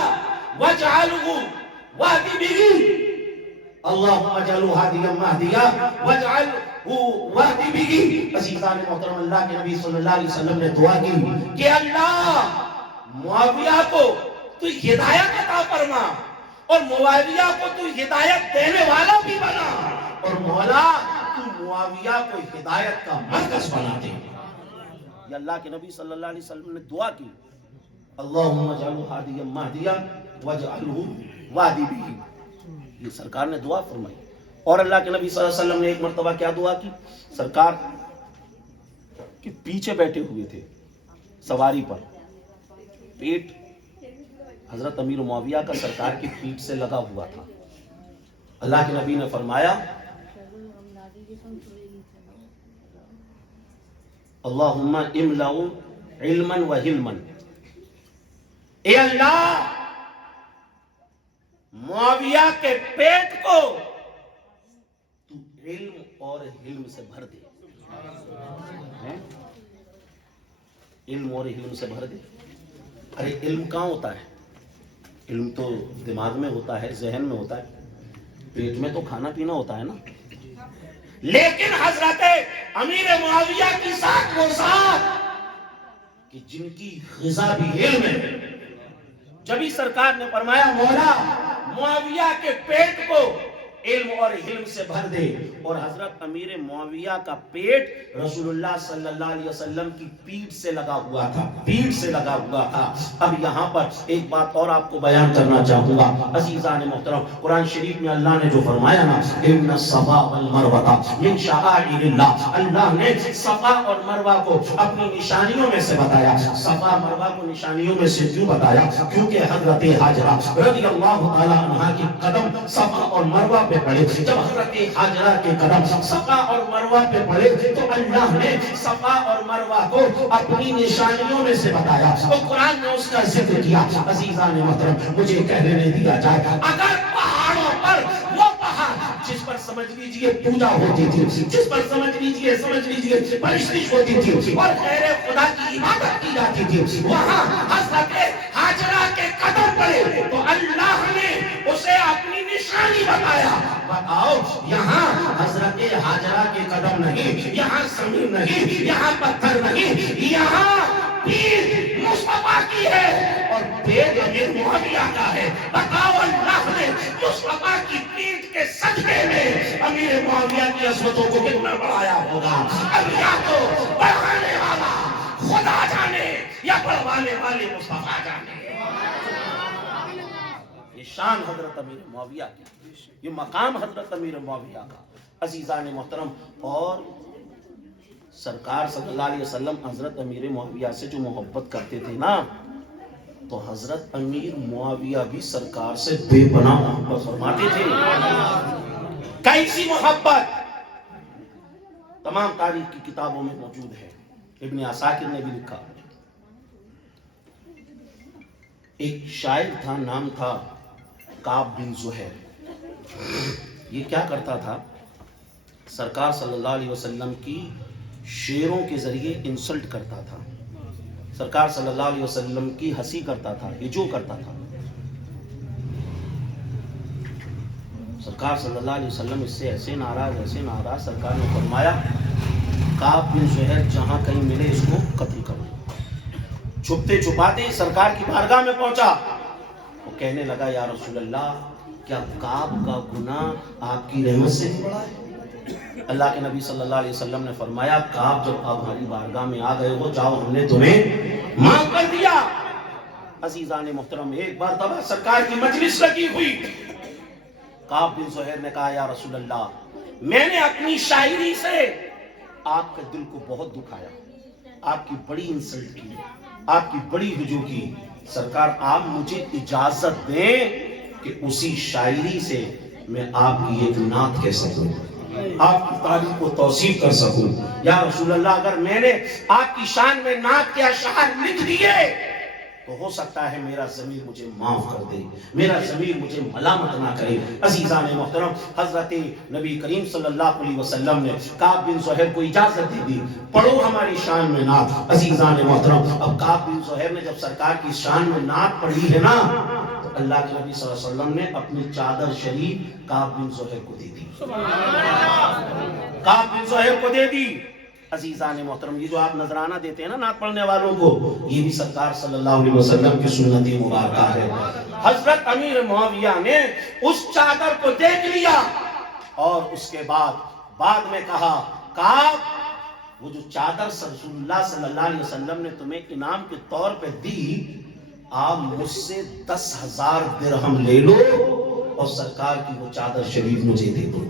واجعلہ واہدی بہ، اللہم اجعلہ ہادیا مہدیا واجعلہ واہدی بہ۔ عزیزان محترم، اللہ کے نبی صلی اللہ علیہ وسلم نے دعا کی کہ اللہ معاویہ کو تو ہدایت عطا فرما، اور معاویہ کو تو ہدایت دینے والا بھی بنا، اور مولا تو معاویہ کو ہدایت کا مرکز بنا دے۔ یہ اللہ کے نبی صلی اللہ علیہ وسلم نے دعا کی، اللہم اجعلہ ہادیا مہدیا واجعلہ واہدی بہ، یہ سرکار نے دعا فرمائی۔ اور اللہ کے نبی صلی اللہ علیہ وسلم نے ایک مرتبہ کیا دعا کی؟ سرکار کے پیچھے بیٹھے ہوئے تھے سواری پر، پیٹ حضرت امیر معاویہ کا سرکار کی پیٹھ سے لگا ہوا تھا۔ اللہ کے نبی نے فرمایا، اللہم املؤ علما وحلما، اے اللہ معاویہ کے پیٹ کو تو علم اور حلم سے بھر دے، علم اور حلم سے بھر دے۔ ارے علم کہاں ہوتا ہے؟ علم تو دماغ میں ہوتا ہے، ذہن میں ہوتا ہے، پیٹ میں تو کھانا پینا ہوتا ہے نا۔ لیکن حضرت امیر معاویہ کی ذات وہ ذات کہ جن کی غذا بھی علم ہے، جبھی سرکار نے فرمایا مولا معاویہ کے پیٹ کو علم اور علم سے بھر دے، اور حضرت امیر معاویہ کا پیٹ رسول اللہ صلی اللہ علیہ وسلم کی پیٹھ سے لگا ہوا تھا، پیٹھ سے لگا ہوا تھا۔ اب یہاں پر ایک بات اور آپ کو بیان کرنا چاہوں گا عزیزان محترم، قرآن شریف میں اللہ نے جو فرمایا نا، ان الصفا والمروہ من شعائر اللہ، اللہ نے صفا اور مروہ کو اپنی نشانیوں میں سے بتایا۔ صفا مروہ کو نشانیوں میں سے کیوں بتایا؟ کیونکہ حضرت حاجرہ رضی اللہ تعالی عنہا کی قدم صفا اور مروہ پہ پڑے، جب حضرت حاجرہ کے قدم صفا اور مروہ پہ پڑے تو اللہ نے صفا اور مروہ کو اپنی نشانیوں میں سے بتایا، تو قرآن نے اس کا ذکر کیا۔ عزیزان محترم، مجھے کہنے نہیں دیا جائے، اگر پہاڑوں پر وہ پہاڑ جس پر سمجھ لیجئے پوجا ہوتی تھی، جس پر سمجھ لیجئے پرستش ہوتی تھی اور غیر خدا کی عبادت کی جاتی تھی، وہاں حضرت حاجرہ کے قدم پڑے تو اللہ نے اسے اپنی نشانی بتایا۔ بتاؤ، یہاں حضرت حاجرہ کے قدم نہیں، یہاں زمین نہیں، یہاں پتھر نہیں، یہاں پیٹھ مصطفیٰ کی ہے اور پیٹ امیر معاویہ کا ہے۔ بتاؤ، اللہ نے مصطفیٰ کی پیٹھ کے صدقے میں امیر معاویہ کی عظمتوں کو کتنا بڑھایا ہوگا۔ اب یا تو بڑھانے والا خدا جانے یا بڑھانے والے مصطفیٰ جانے۔ یہ شان حضرت امیر معاویہ کی، یہ مقام حضرت امیر معاویہ کا۔ عزیزان محترم، اور سرکار صلی اللہ علیہ وسلم حضرت امیر معاویہ سے جو محبت کرتے تھے نا، تو حضرت امیر معاویہ بھی سرکار سے بے پناہ محبت فرماتے تھے۔ کیسی محبت تمام تاریخ کی کتابوں میں موجود ہے، ابن عساکر نے بھی لکھا۔ ایک شاعر تھا، نام تھا کعب بن زہیر۔ یہ کیا کرتا تھا؟ سرکار صلی اللہ علیہ وسلم کی شعروں کے ذریعے انسلٹ کرتا تھا، سرکار صلی اللہ علیہ وسلم کی ہنسی کرتا تھا، ہجو کرتا تھا. سرکار صلی اللہ علیہ وسلم اس سے ایسے ناراض. سرکار نے فرمایا کعب بن زہیر جہاں کہیں ملے اس کو قتل کرو. چھپتے چھپاتے سرکار کی بارگاہ میں پہنچا. وہ کہنے لگا یا رسول اللہ کیا کعب کا گناہ آپ کی رحمت سے بھی بڑا ہے؟ اللہ کے نبی صلی اللہ علیہ وسلم نے فرمایا کعب جب آپ ہماری بارگاہ میں آ گئے ہو جاؤ ہم نے تمہیں معاف کر دیا. عزیزان محترم ایک بار تب سرکار کی مجلس لگی ہوئی. کعب بن زہیر نے کہا یا رسول اللہ میں نے اپنی شاعری سے آپ کے دل کو بہت دکھایا، آپ کی بڑی انسلٹ کی، آپ کی بڑی ہجو کی. سرکار آپ مجھے اجازت دیں کہ اسی شاعری سے میں آپ کی ایک نعت کہہ سکوں، آپ کی تعریف کو توصیف کر سکوں. یا رسول اللہ اگر میں نے آپ کی شان میں نعت کے اشعار لکھ دیے تو ہو سکتا ہے میرا ضمیر مجھے معاف کر دے، میرا ضمیر مجھے ملامت نہ کرے. عزیزان محترم حضرت نبی کریم صلی اللہ علیہ وسلم نے کعب بن زہیر کو اجازت دے دی پڑھو ہماری شان میں نعت. عزیزان محترم اب کعب بن زہیر نے جب سرکار کی شان میں نعت پڑھی ہے نا تو اللہ کے نبی صلی اللہ علیہ وسلم نے اپنی چادر شریف کعب بن زہیر کو دے دی. کعب بن زہیر کو دے دی. عزیزان محترم یہ جو آپ نذرانہ دیتے ہیں نا نعت پڑھنے والوں کو یہ بھی سرکار صلی اللہ علیہ وسلم کی سنت مبارکہ ہے. حضرت امیر معاویہ نے اس چادر کو دیکھ لیا اور اس کے بعد میں کہا کعب وہ جو چادر رسول اللہ صلی اللہ علیہ وسلم نے تمہیں انعام کے طور پہ دی آپ مجھ سے 10,000 درہم لے لو اور سرکار کی وہ چادر شریف مجھے دے دو،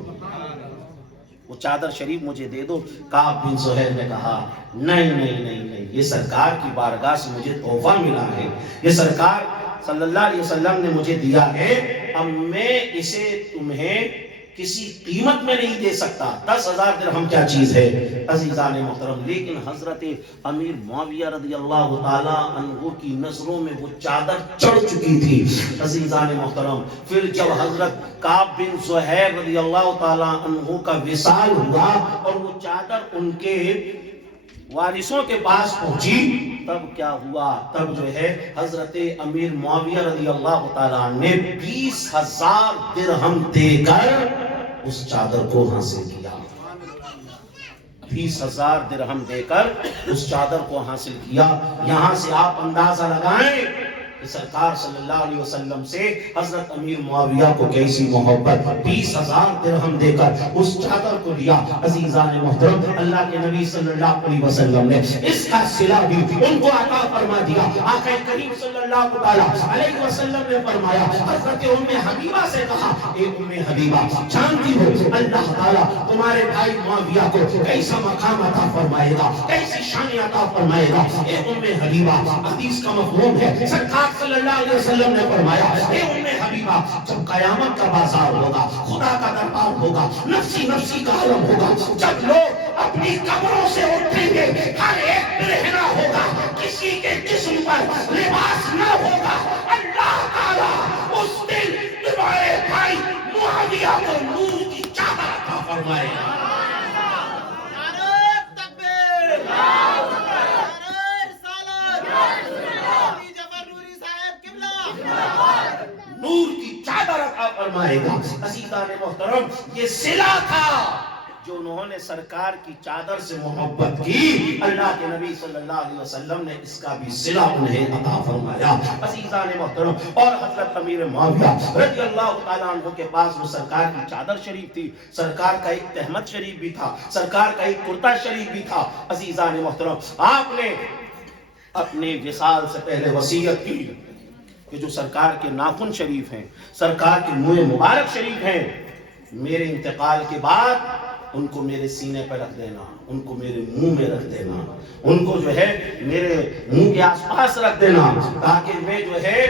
وہ چادر شریف مجھے دے دو. کعب بن زہیر نے کہا نہیں یہ سرکار کی بارگاہ سے مجھے تحفہ ملا ہے، یہ سرکار صلی اللہ علیہ وسلم نے مجھے دیا ہے، اب میں اسے تمہیں کسی قیمت میں نہیں دے سکتا. 10,000 درہم کیا چیز ہے عزیزان محترم. لیکن حضرت امیر معاویہ رضی اللہ تعالی عنہ کی نظروں میں وہ چادر چڑھ چکی تھی. عزیزان محترم پھر جب حضرت کعب بن زہیر رضی اللہ تعالی عنہ کا وصال ہوا اور وہ چادر ان کے وارثوں کے پاس پہنچی تب کیا ہوا، تب جو ہے حضرت امیر معاویہ رضی اللہ تعالیٰ نے 20,000 درہم دے کر اس چادر کو حاصل کیا. 20,000 درہم دے کر اس چادر کو حاصل کیا. یہاں سے آپ اندازہ لگائیں کہ سرکار صلی اللہ علیہ وسلم سے حضرت امیر معاویہ کو کیسی محبت. 20,000 درہم دے کر اس چادر کو لیا. عزیزان محترم اللہ کے نبی صلی اللہ علیہ وسلم نے اس کا صلہ بھی ان کو عطا فرما دیا. آقا کریم صلی اللہ علیہ وسلم نے فرمایا حضرت ام حبیبہ سے کہا اے ام حبیبہ جانتی ہو اللہ تعالیٰ تمہارے بھائی معاویہ کو کیسا مقام عطا فرمائے گا، کیسی شان عطا فرمائے گا. اے ام حبیبہ حدیث کا مفہوم ہے سرکار صلی اللہ علیہ وسلم نے فرمایا اے ام حبیبہ جب قیامت کا بازار ہوگا، خدا کا دربار ہوگا، نفسی نفسی کا عالم ہوگا، جب لوگ اپنی قبروں سے اٹھیں گے ہر ایک برہنہ ہوگا، کسی کے جسم پر لباس نہ ہوگا. اللہ تعالیٰ اس دن تمہارے بھائی معاویہ کو نور کی چادر عطا فرمائے گا. نور کی چادر عطا فرمائے گا. عزیزان محترم یہ صلہ تھا جو انہوں نے سرکار کی چادر سے محبت کی. اللہ کے نبی صلی اللہ علیہ وسلم نے اس کا بھی صلہ انہیں عطا فرمایا. عزیزان محترم اور حضرت امیر معاویہ رضی اللہ تعالیٰ عنہ کے پاس وہ سرکار کی چادر شریف تھی، سرکار کا ایک تہمت شریف بھی تھا، سرکار کا ایک کرتا شریف بھی تھا. عزیزان محترم آپ نے اپنے وصال سے پہلے وصیت کی کہ جو سرکار کے ناخن شریف ہیں، سرکار کے منہ مبارک شریف ہیں، میرے انتقال کے بعد ان کو میرے سینے پہ رکھ دینا، ان کو میرے منہ میں رکھ دینا، ان کو جو ہے میرے منہ کے آس پاس رکھ دینا تاکہ میں جو ہے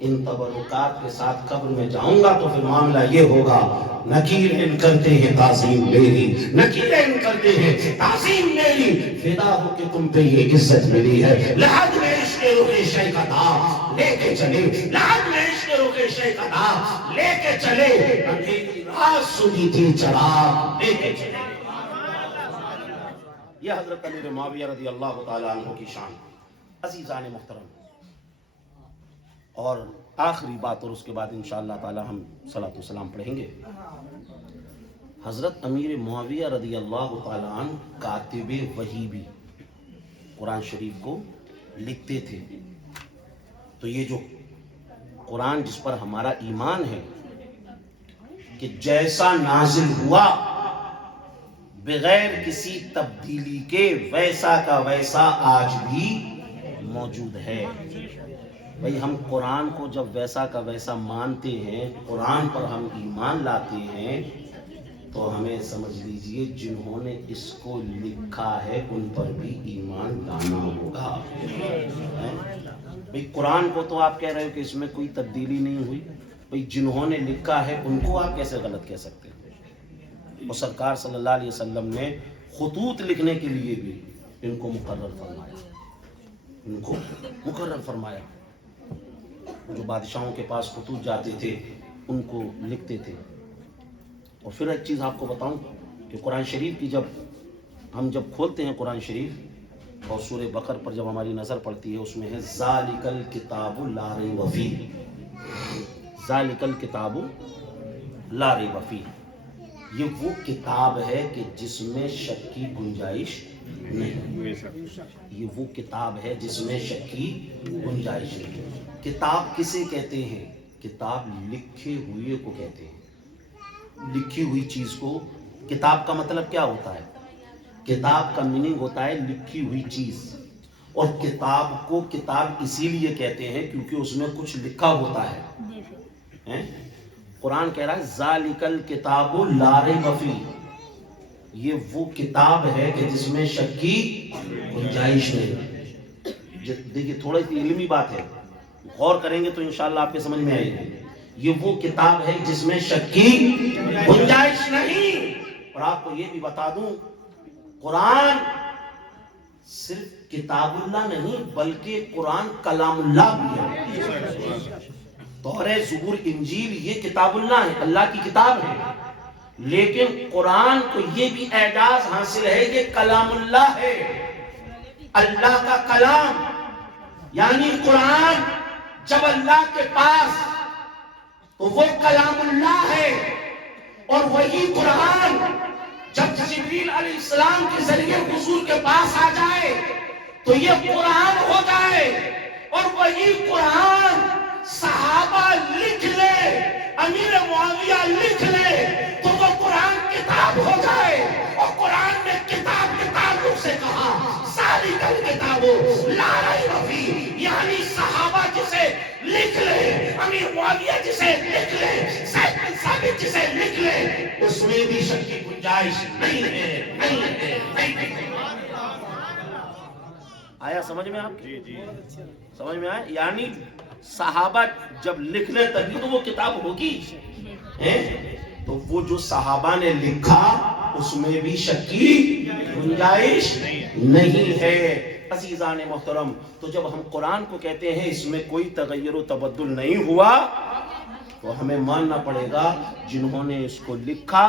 ان تبرکات کے ساتھ قبر میں جاؤں گا تو پھر معاملہ یہ ہوگا نکیر ان کرتے ہیں تعظیم میری، نکیر ان کرتے ہیں تعظیم میری، فدا ہو کہ تم پہ یہ عزت ملی ہے. لحد میں عشق رخ شیخ عطا لے کے چلے، لحد میں عشق رخ شیخ عطا لے کے چلے، اندھیری رات سنی تھی چراغ لے کے چلے. یہ حضرت امیر معاویہ رضی اللہ تعالیٰ عنہ کی شان. عزیزان محترم، اور آخری بات اور اس کے بعد انشاءاللہ تعالیٰ ہم صلاۃ و سلام پڑھیں گے. حضرت امیر معاویہ رضی اللہ تعالیٰ عنہ کاتب وحی بھی، قرآن شریف کو لکھتے تھے. تو یہ جو قرآن جس پر ہمارا ایمان ہے کہ جیسا نازل ہوا بغیر کسی تبدیلی کے ویسا کا ویسا آج بھی موجود ہے. بھئی ہم قرآن کو جب ویسا کا ویسا مانتے ہیں، قرآن پر ہم ایمان لاتے ہیں، تو ہمیں سمجھ لیجئے جنہوں نے اس کو لکھا ہے ان پر بھی ایمان لانا ہوگا. بھئی قرآن کو تو آپ کہہ رہے ہو کہ اس میں کوئی تبدیلی نہیں ہوئی، بھئی جنہوں نے لکھا ہے ان کو آپ کیسے غلط کہہ سکتے ہیں؟ اور سرکار صلی اللہ علیہ وسلم نے خطوط لکھنے کے لیے بھی ان کو مقرر فرمایا. جو بادشاہوں کے پاس خطوط جاتے تھے ان کو لکھتے تھے. اور پھر ایک چیز آپ کو بتاؤں کہ قرآن شریف کی ہم جب کھولتے ہیں قرآن شریف اور سورہ بقر پر جب ہماری نظر پڑتی ہے، اس میں ہے ذالک الکتاب لا ریب فیہ. ذالک الکتاب لا ریب فیہ، یہ وہ کتاب ہے کہ جس میں شک کی گنجائش نہیں. یہ وہ کتاب ہے جس میں شک کی گنجائش نہیں. کتاب کسے کہتے ہیں؟ کتاب لکھے ہوئے کو کہتے ہیں. لکھی ہوئی چیز کو کتاب کا مطلب کیا ہوتا ہے؟ کتاب کا میننگ ہوتا ہے لکھی ہوئی چیز. اور کتاب کو کتاب اسی لیے کہتے ہیں کیونکہ اس میں کچھ لکھا ہوتا ہے. قرآن کہہ رہا ہے ذالک الکتاب لا ریب فیہ، یہ وہ کتاب ہے کہ جس میں شک کی گنجائش نہیں. دیکھیے تھوڑا سی علمی بات ہے، غور کریں گے تو انشاءاللہ آپ کے سمجھ میں آئے گی. یہ وہ کتاب ہے جس میں شک کی گنجائش نہیں. اور آپ کو یہ بھی بتا دوں، قرآن صرف کتاب اللہ نہیں بلکہ قرآن کلام اللہ بھی ہے. تورات، زبور، انجیل یہ کتاب اللہ ہے، اللہ کی کتاب ہے. لیکن قرآن کو یہ بھی اعجاز حاصل ہے، یہ کلام اللہ ہے، اللہ کا کلام. یعنی قرآن جب اللہ کے پاس تو وہ کلام اللہ ہے. اور وہی قرآن جب جبریل علیہ السلام کے ذریعے حضور کے پاس آ جائے تو یہ قرآن ہو جائے. اور وہی قرآن صحابہ لکھ لے، امیر معاویہ لکھ لے تو وہ قرآن کتاب ہو جائے. اور قرآن نے کتاب کے تعلق سے کہا ذالک الکتاب لا ریب فیہ، یعنی صحابہ جسے لکھ لے، امیر معاویہ جسے لکھ لے، زید بن ثابت جسے لکھ لے، اس میں بھی شک کی گنجائش نہیں ہے. آیا سمجھ میں آپ؟ جی سمجھ میں آیا؟ یعنی صحابہ جب لکھ لیں تبھی تو وہ کتاب ہوگی. تو وہ جو صحابہ نے لکھا اس میں بھی شک کی گنجائش نہیں ہے. عزیزان محترم، تو جب ہم قرآن کو کہتے ہیں اس میں کوئی تغیر و تبدل نہیں ہوا تو ہمیں ماننا پڑے گا جنہوں نے اس کو لکھا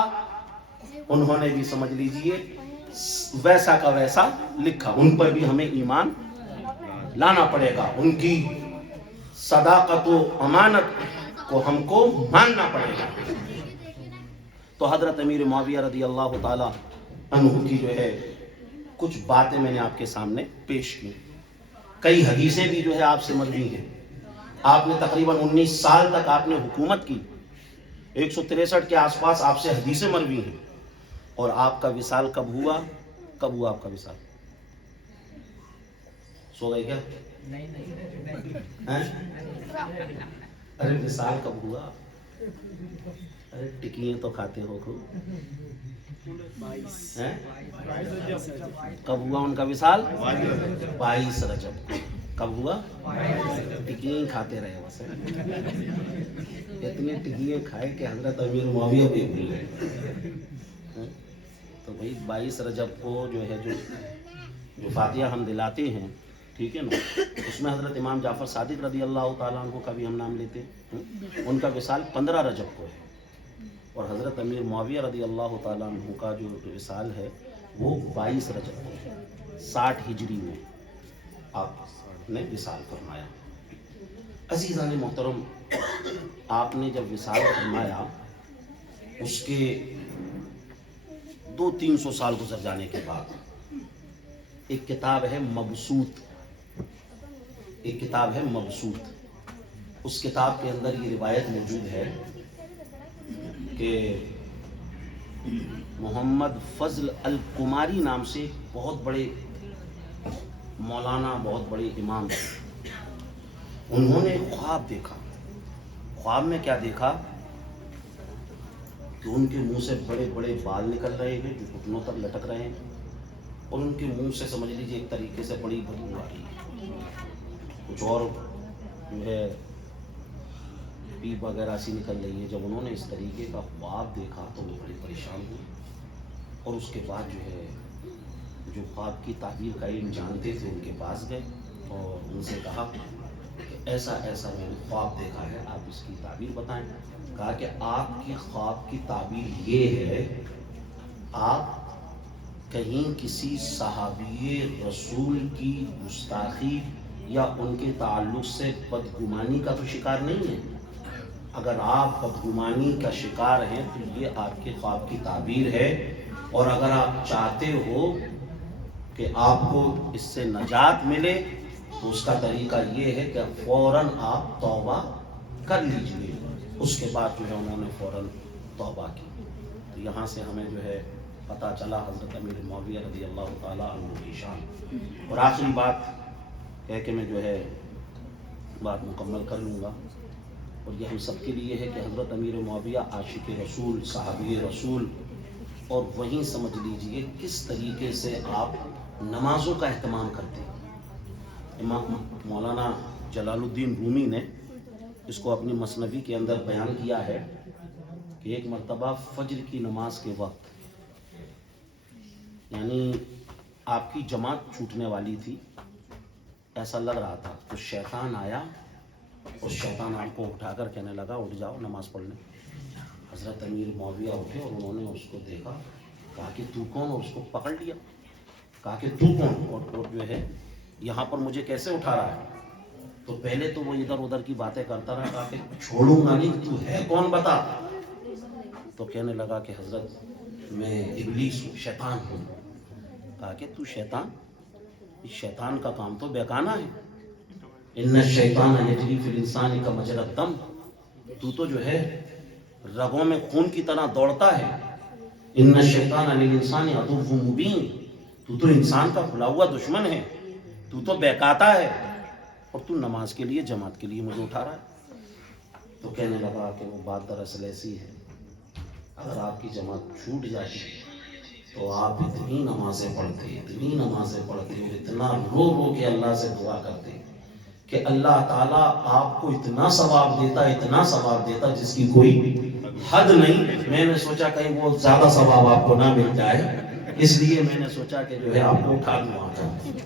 انہوں نے بھی سمجھ لیجئے ویسا کا ویسا لکھا. ان پر بھی ہمیں ایمان لانا پڑے گا، ان کی صداقت و امانت کو ہم کو ماننا پڑے گا. تو حضرت امیر معاویہ رضی اللہ تعالی عنہ کی جو ہے کچھ باتیں میں نے آپ کے سامنے پیش کی. کئی حدیثیں بھی جو ہے آپ سے مروی ہیں. آپ نے تقریباً 19 سال تک آپ نے حکومت کی، 163 کے آس پاس آپ سے حدیثیں مروی ہیں. اور آپ کا وصال کب ہوا آپ کا وصال؟ سو گئے کیا؟ ارے وصال کب ہوا؟ ارے ٹکیے تو کھاتے ہو خوب. کب ہوا ان کا وصال؟ 22 رجب. کب ہوا؟ ٹکیے کھاتے رہے بس. اتنی ٹکیے کھائے کہ حضرت امیر معاویہ بھی بھول گئے. تو بھائی 22 رجب کو جو ہے جو فاتحہ ہم دلاتے ہیں، ٹھیک ہے نا، اس میں حضرت امام جعفر صادق رضی اللہ تعالیٰ عنہ کا بھی ہم نام لیتے ہیں. ان کا وصال 15 رجب کو ہے. اور حضرت امیر معاویہ رضی اللہ تعالیٰ عنہ کا جو وصال ہے وہ 22 رجب 60 ہجری میں آپ نے وصال فرمایا۔ عزیزان محترم، آپ نے جب وصال فرمایا اس کے 200-300 سال گزر جانے کے بعد ایک کتاب ہے مبسوط، ایک کتاب ہے مبسوط، اس کتاب کے اندر یہ روایت موجود ہے کہ محمد فضل القماری نام سے بہت بڑے مولانا، بہت بڑے امام تھے، انہوں نے خواب دیکھا۔ خواب میں کیا دیکھا کہ ان کے منہ سے بڑے بڑے بال نکل رہے ہیں جو گھٹنوں تک لٹک رہے ہیں، اور ان کے منہ سے سمجھ لیجیے ایک طریقے سے بڑی بدبو آ رہی ہے، کچھ اور جو ہے پیپ وغیرہ سی نکل رہی ہے۔ جب انہوں نے اس طریقے کا خواب دیکھا تو وہ بڑے پریشان ہوئے، اور اس کے بعد جو ہے جو خواب کی تعبیر کا علم جانتے تھے ان کے پاس گئے اور ان سے کہا کہ ایسا ایسا میں نے خواب دیکھا ہے، آپ اس کی تعبیر بتائیں۔ کہا کہ آپ کی خواب کی تعبیر یہ ہے، آپ کہیں کسی صحابی رسول کی گستاخی یا ان کے تعلق سے بدگمانی کا تو شکار نہیں ہے۔ اگر آپ بدگمانی کا شکار ہیں تو یہ آپ کے خواب کی تعبیر ہے، اور اگر آپ چاہتے ہو کہ آپ کو اس سے نجات ملے تو اس کا طریقہ یہ ہے کہ فوراً آپ توبہ کر لیجئے۔ اس کے بعد جو ہے انہوں نے فوراً توبہ کی۔ تو یہاں سے ہمیں جو ہے پتہ چلا حضرت امیر معاویہ رضی اللہ تعالیٰ عنہ کی شان۔ اور آخری بات کہہ کے میں جو ہے بات مکمل کر لوں گا، اور یہ ہم سب کے لیے ہے کہ حضرت امیر معاویہ عاشق رسول، صحابی رسول، اور وہیں سمجھ لیجئے کس طریقے سے آپ نمازوں کا اہتمام کرتے ہیں۔ امام مولانا جلال الدین رومی نے اس کو اپنی مثنوی کے اندر بیان کیا ہے کہ ایک مرتبہ فجر کی نماز کے وقت، یعنی آپ کی جماعت چھوٹنے والی تھی، ایسا لگ رہا تھا، تو شیطان آیا اور شیطان آپ کو اٹھا کر کہنے لگا اٹھ جاؤ نماز پڑھنے۔ حضرت امیر معاویہ اٹھے اور انہوں نے اس کو دیکھا، کہا کہ تو کون، اور اس کو پکڑ لیا، کہا کہ تو کون، اور جو ہے یہاں پر مجھے کیسے اٹھا رہا ہے؟ تو پہلے تو وہ ادھر ادھر کی باتیں کرتا رہا، کہا کہ چھوڑوں گا نہیں، تو ہے کون بتا؟ تو کہنے لگا کہ حضرت میں ابلیس ہوں، شیطان ہوں۔ کہا کہ تو شیطان؟ اس شیطان کا کام تو بیگانہ ہے، ان الشیطان یجری فی الانسان کمجری الدم، تو تو جو ہے رگوں میں خون کی طرح دوڑتا ہے، ان الشیطان للانسان عدو مبین، تو انسان کا کھلا ہوا دشمن ہے، تو بہکاتا ہے، اور تو نماز کے لیے، جماعت کے لیے مجھے اٹھا رہا ہے۔ تو کہنے لگا کہ وہ بات دراصل ایسی ہے، اگر آپ کی جماعت چھوٹ جاتی تو آپ اتنی نمازیں پڑھتے، اتنی نمازیں پڑھتے اور اتنا رو رو کے اللہ سے دعا کرتے کہ اللہ تعالیٰ آپ کو اتنا ثواب دیتا، اتنا ثواب دیتا جس کی کوئی حد نہیں۔ میں نے سوچا کہیں وہ زیادہ ثواب آپ کو نہ مل جائے، اس لیے میں نے سوچا کہ جو ہے آپ کو اٹھا دوں آ کر۔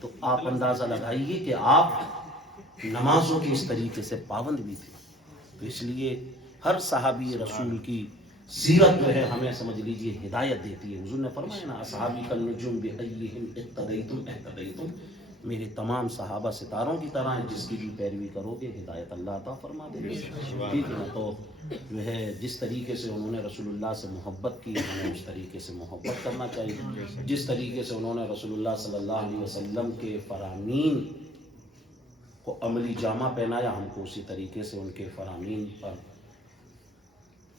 تو آپ اندازہ لگائیے کہ آپ نمازوں کے اس طریقے سے پابند بھی تھے۔ تو اس لیے ہر صحابی رسول کی سیرت جو ہے ہمیں سمجھ لیجیے ہدایت دیتی ہے۔ حضور نے فرمایا نا اصحابی کالنجوم بأیہم اقتدیتم اہتدیتم، میرے تمام صحابہ ستاروں کی طرح ہیں، جس کی بھی پیروی کرو گے ہدایت اللہ عطا فرما دے گا۔ ٹھیک ہے نا؟ تو جو ہے جس طریقے سے انہوں نے رسول اللہ سے محبت کی، ہمیں اس طریقے سے محبت کرنا چاہیے۔ جس طریقے سے انہوں نے رسول اللہ صلی اللہ علیہ وسلم کے فرامین کو عملی جامہ پہنایا، ہم کو اسی طریقے سے ان کے فرامین پر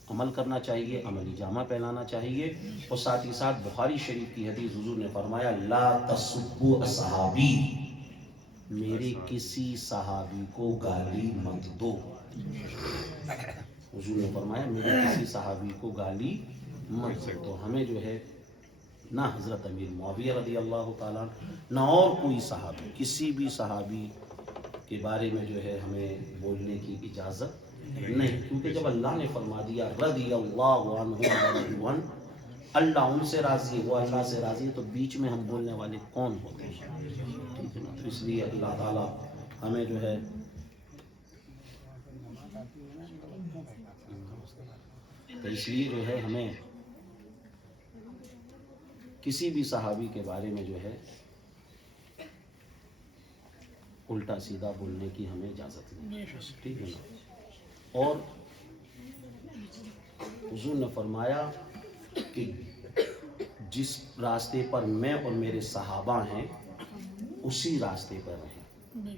عمل کرنا چاہیے، عملی جامہ پہنانا چاہیے۔ اور ساتھ ہی ساتھ بخاری شریف کی حدیث، حضور نے فرمایا لا تسبوا اصحابی، میرے کسی صحابی کو گالی مت دو۔ حضور نے فرمایا میرے کسی صحابی کو گالی مت دو۔ تو ہمیں جو ہے نہ حضرت امیر معاویہ رضی اللہ تعالیٰ نہ اور کوئی صحابی، کسی بھی صحابی کے بارے میں جو ہے ہمیں بولنے کی اجازت نہیں، کیونکہ جب اللہ نے فرما دیا رضی اللہ عنہ ورضوا عنہ، اللہ ان سے راضی ہے، وہ اللہ سے راضی ہے، تو بیچ میں ہم بولنے والے کون ہوتے ہیں؟ ٹھیک ہے نا؟ تو اس لیے اللہ تعالیٰ ہمیں جو ہے تو اس لیے جو ہے ہمیں کسی بھی صحابی کے بارے میں جو ہے الٹا سیدھا بولنے کی ہمیں اجازت نہیں، ٹھیک ہے نا؟ اور حضور نے فرمایا کہ جس راستے پر میں اور میرے صحابہ ہیں اسی راستے پر رہیں۔